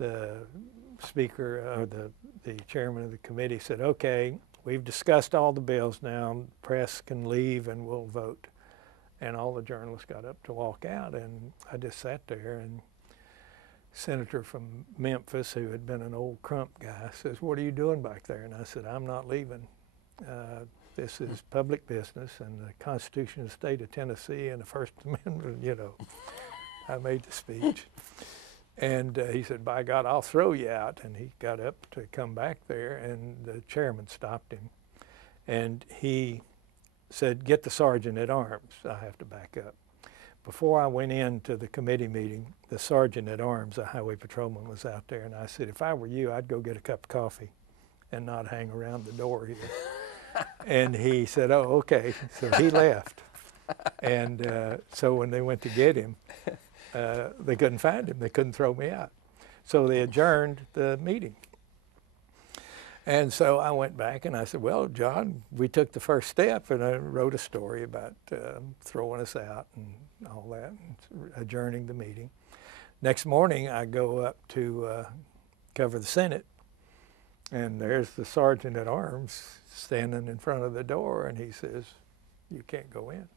the speaker, or the chairman of the committee said, okay, we've discussed all the bills now, press can leave and we'll vote. And all the journalists got up to walk out, and I just sat there, and senator from Memphis, who had been an old Crump guy, says, what are you doing back there? And I said, I'm not leaving. This is public business, and the Constitution of the state of Tennessee and the First Amendment, you know. I made the speech. And he said, by God, I'll throw you out. And he got up to come back there, and the chairman stopped him. And he said, get the sergeant at arms. I have to back up. Before I went into the committee meeting, the sergeant at arms, a highway patrolman, was out there. And I said, if I were you, I'd go get a cup of coffee and not hang around the door here. And he said, oh, okay. So he left. And so when they went to get him, they couldn't find him. They couldn't throw me out. So they adjourned the meeting. And so I went back and I said, well, John, we took the first step, and I wrote a story about throwing us out and all that, and adjourning the meeting. Next morning, I go up to cover the Senate, and there's the sergeant at arms standing in front of the door, and he says, you can't go in.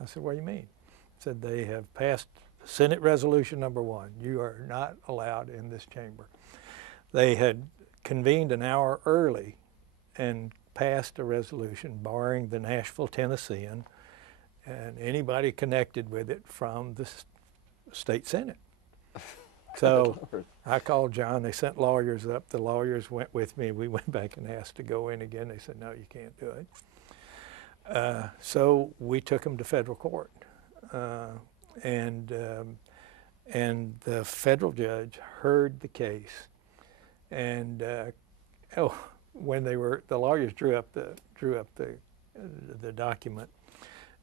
I said, what do you mean? He said, they have passed Senate Resolution number 1. You are not allowed in this chamber. They had convened an hour early and passed a resolution barring the Nashville Tennessean and anybody connected with it from the state Senate. So I called John. They sent lawyers up. The lawyers went with me. We went back and asked to go in again. They said, no, you can't do it. So we took them to federal court. And the federal judge heard the case. And when the lawyers drew up the document,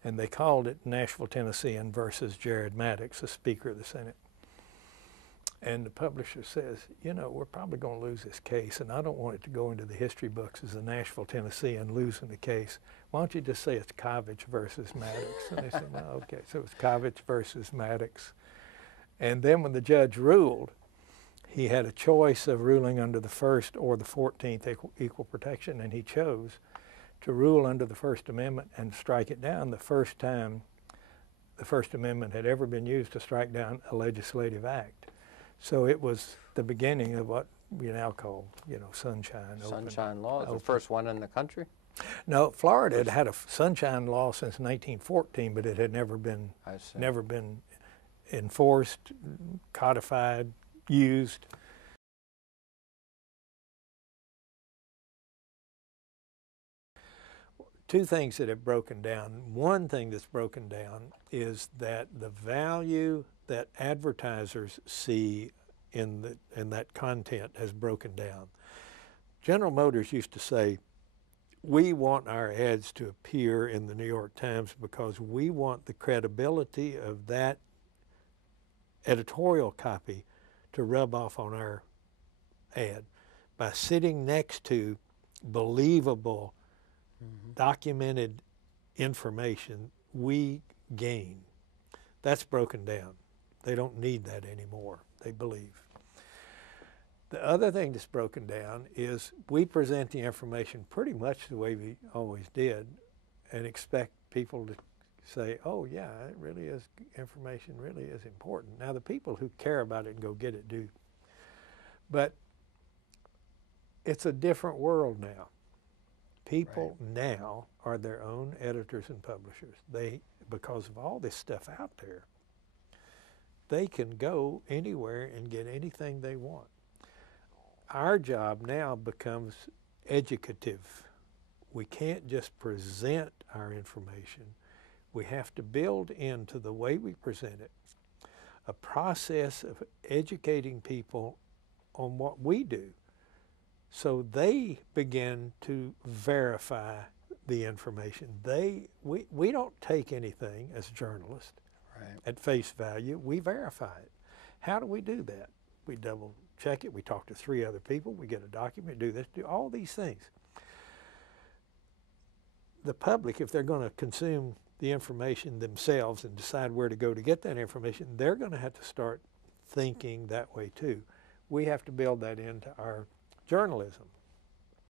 and they called it Nashville Tennessean versus Jared Maddox, the Speaker of the Senate. And the publisher says, you know, we're probably going to lose this case, and I don't want it to go into the history books as the Nashville Tennessean losing the case. Why don't you just say it's Kovach versus Maddox? And they said, no, okay, so it's Kovach versus Maddox. And then when the judge ruled, he had a choice of ruling under the First or the 14th Equal Protection, and he chose to rule under the First Amendment and strike it down the first time the First Amendment had ever been used to strike down a legislative act. So it was the beginning of what we now call, you know, sunshine. Sunshine law is the first one in the country? No, Florida had had a sunshine law since 1914, but it had never been enforced, codified, used. Two things that have broken down. One thing that's broken down is that the value that advertisers see in that content has broken down. General Motors used to say, we want our ads to appear in the New York Times because we want the credibility of that editorial copy to rub off on our ad. By sitting next to believable, documented information, we gain. That's broken down. They don't need that anymore, they believe. The other thing that's broken down is we present the information pretty much the way we always did and expect people to say, oh yeah, it really is, information really is important. Now the people who care about it and go get it do. But it's a different world now. People now are their own editors and publishers. They, because of all this stuff out there, they can go anywhere and get anything they want. Our job now becomes educative. We can't just present our information. We have to build into the way we present it a process of educating people on what we do, so they begin to verify the information. We don't take anything as journalists at face value. We verify it. How do we do that? We double check it. We talk to 3 other people. We get a document, do this, do all these things. The public, if they're going to consume the information themselves and decide where to go to get that information, they're going to have to start thinking that way too. we have to build that into our journalism.